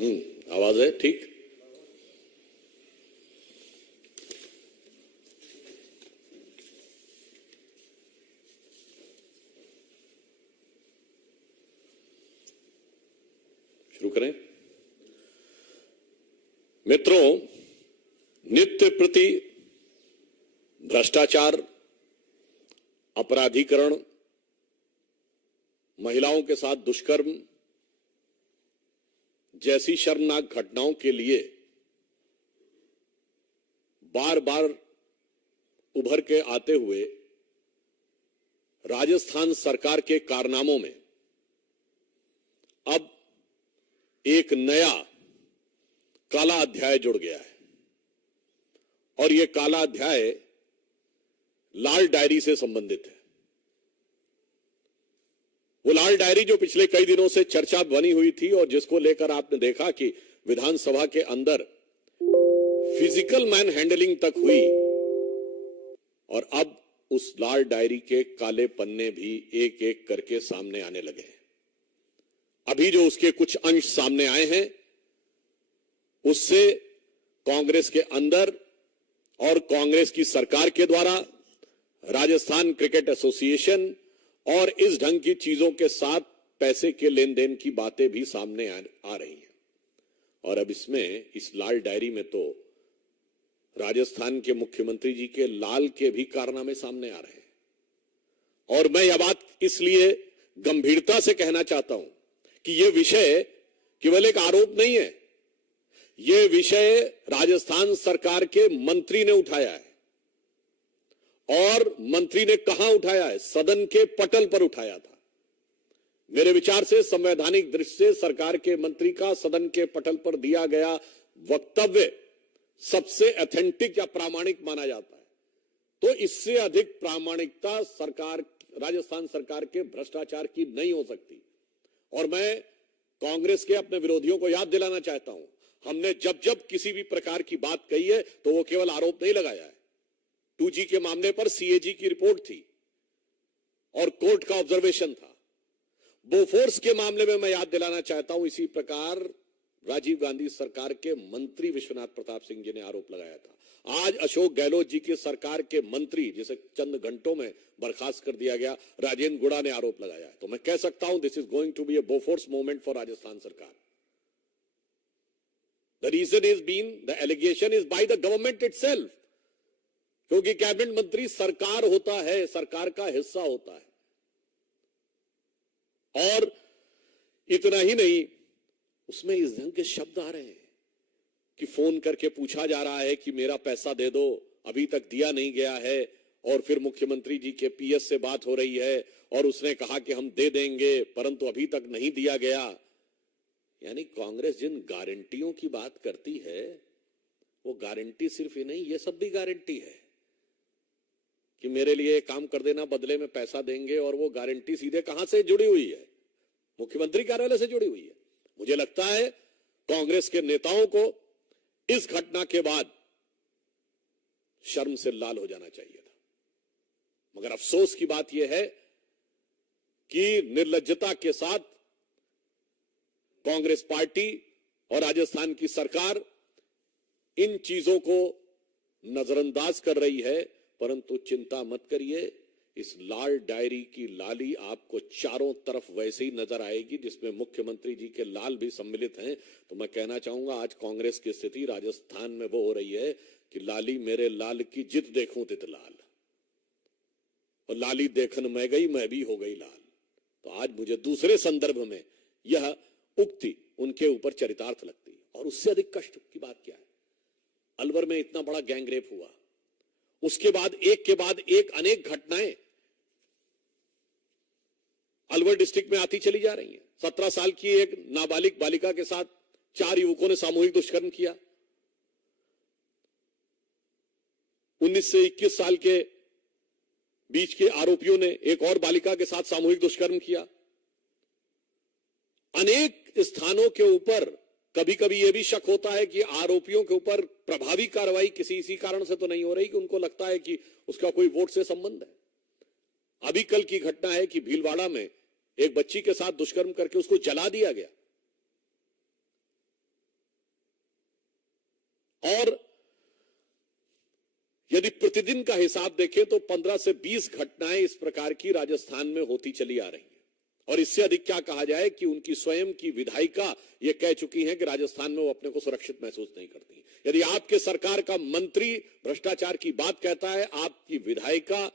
आवाज है ठीक। शुरू करें। मित्रों, नित्य प्रति भ्रष्टाचार, अपराधीकरण, महिलाओं के साथ दुष्कर्म जैसी शर्मनाक घटनाओं के लिए बार बार उभर के आते हुए राजस्थान सरकार के कारनामों में अब एक नया काला अध्याय जुड़ गया है। और यह काला अध्याय लाल डायरी से संबंधित है। वो लाल डायरी जो पिछले कई दिनों से चर्चा बनी हुई थी और जिसको लेकर आपने देखा कि विधानसभा के अंदर फिजिकल मैन हैंडलिंग तक हुई, और अब उस लाल डायरी के काले पन्ने भी एक एक करके सामने आने लगे हैं। अभी जो उसके कुछ अंश सामने आए हैं, उससे कांग्रेस के अंदर और कांग्रेस की सरकार के द्वारा राजस्थान क्रिकेट एसोसिएशन और इस ढंग की चीजों के साथ पैसे के लेन देन की बातें भी सामने आ रही हैं। और अब इसमें इस लाल डायरी में तो राजस्थान के मुख्यमंत्री जी के लाल के भी कारनामे सामने आ रहे हैं। और मैं यह बात इसलिए गंभीरता से कहना चाहता हूं कि यह विषय केवल एक आरोप नहीं है। यह विषय राजस्थान सरकार के मंत्री ने उठाया है। और मंत्री ने कहां उठाया है? सदन के पटल पर उठाया था। मेरे विचार से संवैधानिक दृष्टि से सरकार के मंत्री का सदन के पटल पर दिया गया वक्तव्य सबसे ऑथेंटिक या प्रामाणिक माना जाता है। तो इससे अधिक प्रामाणिकता राजस्थान सरकार के भ्रष्टाचार की नहीं हो सकती। और मैं कांग्रेस के अपने विरोधियों को याद दिलाना चाहता हूं, हमने जब जब किसी भी प्रकार की बात कही है तो वो केवल आरोप नहीं लगाया है। 2G के मामले पर CAG की रिपोर्ट थी और कोर्ट का ऑब्जर्वेशन था। बोफोर्स के मामले में मैं याद दिलाना चाहता हूं, इसी प्रकार राजीव गांधी सरकार के मंत्री विश्वनाथ प्रताप सिंह जी ने आरोप लगाया था। आज अशोक गहलोत जी की सरकार के मंत्री, जिसे चंद घंटों में बर्खास्त कर दिया गया, राजेंद्र गुड़ा ने आरोप लगाया है। तो मैं कह सकता हूं this is going to be a Bofors movement for Rajasthan सरकार। The reason is been, the allegation is by the government itself, क्योंकि कैबिनेट मंत्री सरकार होता है, सरकार का हिस्सा होता है। और इतना ही नहीं, उसमें इस ढंग के शब्द आ रहे हैं कि फोन करके पूछा जा रहा है कि मेरा पैसा दे दो, अभी तक दिया नहीं गया है। और फिर मुख्यमंत्री जी के PS से बात हो रही है और उसने कहा कि हम दे देंगे, परंतु अभी तक नहीं दिया गया। यानी कांग्रेस जिन गारंटियों की बात करती है, वो गारंटी सिर्फ ही नहीं, ये सब भी गारंटी है कि मेरे लिए काम कर देना, बदले में पैसा देंगे। और वो गारंटी सीधे कहां से जुड़ी हुई है? मुख्यमंत्री कार्यालय से जुड़ी हुई है। मुझे लगता है कांग्रेस के नेताओं को इस घटना के बाद शर्म से लाल हो जाना चाहिए था। मगर अफसोस की बात यह है कि निर्लज्जता के साथ कांग्रेस पार्टी और राजस्थान की सरकार इन चीजों को नजरअंदाज कर रही है। परंतु चिंता मत करिए, इस लाल डायरी की लाली आपको चारों तरफ वैसे ही नजर आएगी, जिसमें मुख्यमंत्री जी के लाल भी सम्मिलित हैं। तो मैं कहना चाहूंगा, आज कांग्रेस की स्थिति राजस्थान में वो हो रही है कि लाली मेरे लाल की जित देखूं तित लाल, और लाली देखन मैं गई, मैं भी हो गई लाल। तो आज मुझे दूसरे संदर्भ में यह उक्ति उनके ऊपर चरितार्थ लगती है। और उससे अधिक कष्ट की बात क्या है? अलवर में इतना बड़ा गैंगरेप हुआ, उसके बाद एक के बाद एक अनेक घटनाएं अलवर डिस्ट्रिक्ट में आती चली जा रही हैं। 17 साल की एक नाबालिग बालिका के साथ 4 युवकों ने सामूहिक दुष्कर्म किया। 19 से 21 साल के बीच के आरोपियों ने एक और बालिका के साथ सामूहिक दुष्कर्म किया। अनेक स्थानों के ऊपर कभी कभी यह भी शक होता है कि आरोपियों के ऊपर प्रभावी कार्रवाई किसी इसी कारण से तो नहीं हो रही कि उनको लगता है कि उसका कोई वोट से संबंध है। अभी कल की घटना है कि भीलवाड़ा में एक बच्ची के साथ दुष्कर्म करके उसको जला दिया गया। और यदि प्रतिदिन का हिसाब देखें तो 15 से 20 घटनाएं इस प्रकार की राजस्थान में होती चली आ रही हैं। और इससे अधिक क्या कहा जाए कि उनकी स्वयं की विधायिका यह कह चुकी हैं कि राजस्थान में वो अपने को सुरक्षित महसूस नहीं करती। यदि आपके सरकार का मंत्री भ्रष्टाचार की बात कहता है, आपकी विधायिका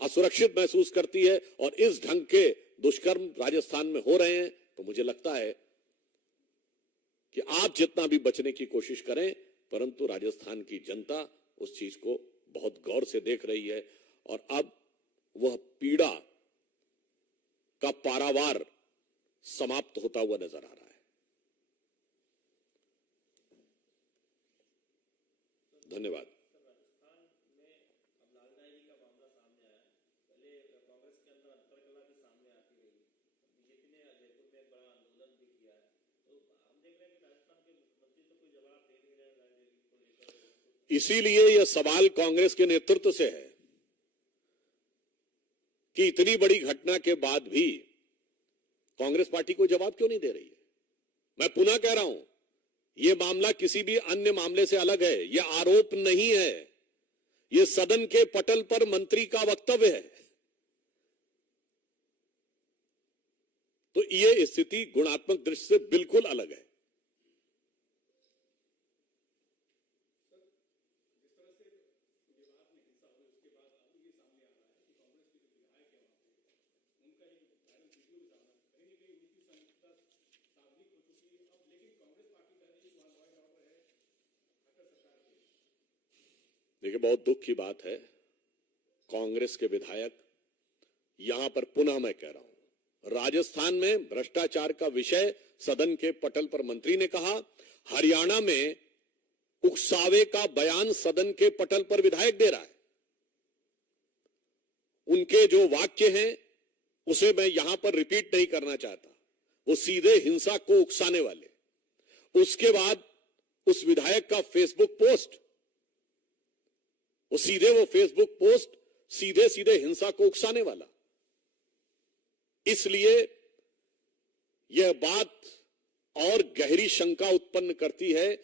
असुरक्षित महसूस करती है और इस ढंग के दुष्कर्म राजस्थान में हो रहे हैं, तो मुझे लगता है कि आप जितना भी बचने की कोशिश करें, परंतु राजस्थान की जनता उस चीज को बहुत गौर से देख रही है और अब वह पीड़ा का पारावार समाप्त होता हुआ नजर आ रहा है। धन्यवाद। इसीलिए यह सवाल कांग्रेस के नेतृत्व से है कि इतनी बड़ी घटना के बाद भी कांग्रेस पार्टी को जवाब क्यों नहीं दे रही है। मैं पुनः कह रहा हूं, यह मामला किसी भी अन्य मामले से अलग है। यह आरोप नहीं है, यह सदन के पटल पर मंत्री का वक्तव्य है। तो यह स्थिति गुणात्मक दृष्टि से बिल्कुल अलग है। देखिए, बहुत दुख की बात है, कांग्रेस के विधायक, यहां पर पुनः मैं कह रहा हूं, राजस्थान में भ्रष्टाचार का विषय सदन के पटल पर मंत्री ने कहा, हरियाणा में उकसावे का बयान सदन के पटल पर विधायक दे रहा है। उनके जो वाक्य हैं उसे मैं यहां पर रिपीट नहीं करना चाहता, वो सीधे हिंसा को उकसाने वाले। उसके बाद उस विधायक का फेसबुक पोस्ट, वो फेसबुक पोस्ट सीधे सीधे हिंसा को उकसाने वाला। इसलिए यह बात और गहरी शंका उत्पन्न करती है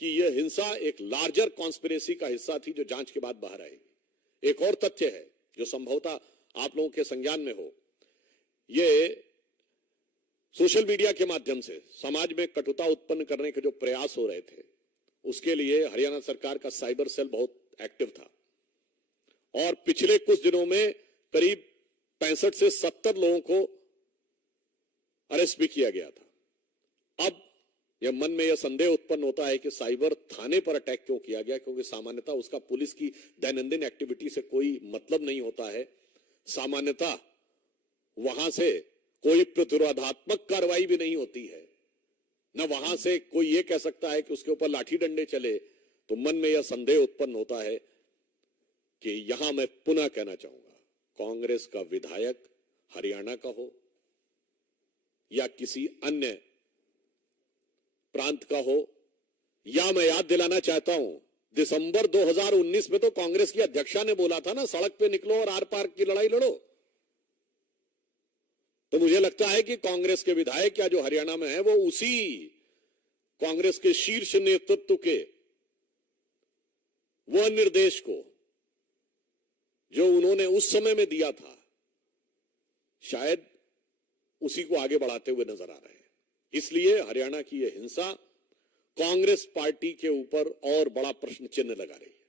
कि यह हिंसा एक लार्जर कॉन्स्पिरेसी का हिस्सा थी जो जांच के बाद बाहर आएगी। एक और तथ्य है जो संभवतः आप लोगों के संज्ञान में हो, यह सोशल मीडिया के माध्यम से समाज में कटुता उत्पन्न करने के जो प्रयास हो रहे थे, उसके लिए हरियाणा सरकार का साइबर सेल बहुत एक्टिव था और पिछले कुछ दिनों में करीब 65 से 70 लोगों को अरेस्ट भी किया गया था। अब यह मन में यह संदेह उत्पन्न होता है कि साइबर थाने पर अटैक क्यों किया गया, क्योंकि सामान्यतः उसका पुलिस की दैनंदिन एक्टिविटी से कोई मतलब नहीं होता है। सामान्यतः वहां से कोई प्रतिरोधात्मक कार्रवाई भी नहीं होती है, न वहां से कोई यह कह सकता है कि उसके ऊपर लाठी डंडे चले। तो मन में यह संदेह उत्पन्न होता है कि यहां मैं पुनः कहना चाहूंगा, कांग्रेस का विधायक हरियाणा का हो या किसी अन्य प्रांत का हो, या मैं याद दिलाना चाहता हूं, दिसंबर 2019 में तो कांग्रेस की अध्यक्षा ने बोला था ना, सड़क पे निकलो और आर पार की लड़ाई लड़ो। तो मुझे लगता है कि कांग्रेस के विधायक या जो हरियाणा में है वो उसी कांग्रेस के शीर्ष नेतृत्व के वह निर्देश को जो उन्होंने उस समय में दिया था, शायद उसी को आगे बढ़ाते हुए नजर आ रहे हैं। इसलिए हरियाणा की यह हिंसा कांग्रेस पार्टी के ऊपर और बड़ा प्रश्न चिन्ह लगा रही है।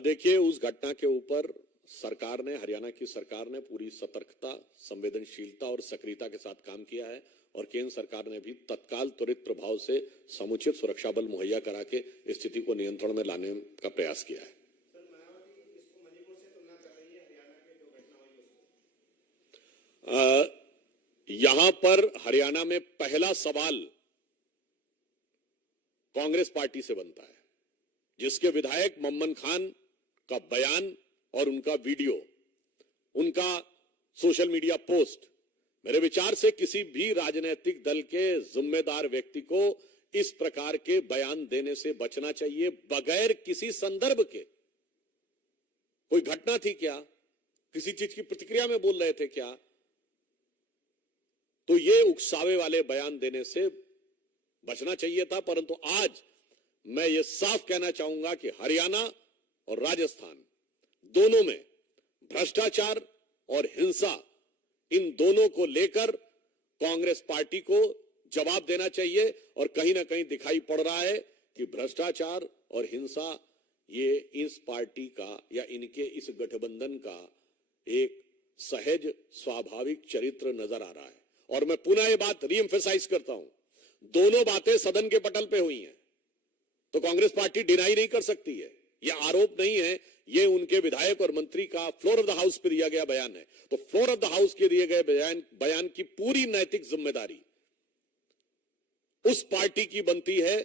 देखिए, उस घटना के ऊपर सरकार ने, हरियाणा की सरकार ने पूरी सतर्कता, संवेदनशीलता और सक्रियता के साथ काम किया है और केंद्र सरकार ने भी तत्काल त्वरित प्रभाव से समुचित सुरक्षा बल मुहैया करा के स्थिति को नियंत्रण में लाने का प्रयास किया है। यहां पर हरियाणा में पहला सवाल कांग्रेस पार्टी से बनता है, जिसके विधायक मम्मन खान का बयान और उनका वीडियो, उनका सोशल मीडिया पोस्ट मेरे विचार से किसी भी राजनीतिक दल के जिम्मेदार व्यक्ति को इस प्रकार के बयान देने से बचना चाहिए, बगैर किसी संदर्भ के। कोई घटना थी क्या, किसी चीज की प्रतिक्रिया में बोल रहे थे क्या, तो ये उकसावे वाले बयान देने से बचना चाहिए था। परंतु आज मैं ये साफ कहना चाहूंगा कि हरियाणा और राजस्थान दोनों में भ्रष्टाचार और हिंसा, इन दोनों को लेकर कांग्रेस पार्टी को जवाब देना चाहिए। और कहीं ना कहीं दिखाई पड़ रहा है कि भ्रष्टाचार और हिंसा ये इस पार्टी का या इनके इस गठबंधन का एक सहज स्वाभाविक चरित्र नजर आ रहा है। और मैं पुनः ये बात रीएम्फेसाइज करता हूं, दोनों बातें सदन के पटल पे हुई हैं, तो कांग्रेस पार्टी डिनाई नहीं कर सकती है। यह आरोप नहीं है, यह उनके विधायक और मंत्री का फ्लोर ऑफ द हाउस पे दिया गया बयान है। तो फ्लोर ऑफ द हाउस के दिए गए बयान की पूरी नैतिक जिम्मेदारी उस पार्टी की बनती है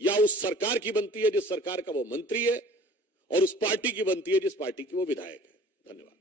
या उस सरकार की बनती है जिस सरकार का वो मंत्री है, और उस पार्टी की बनती है जिस पार्टी की वो विधायक है। धन्यवाद।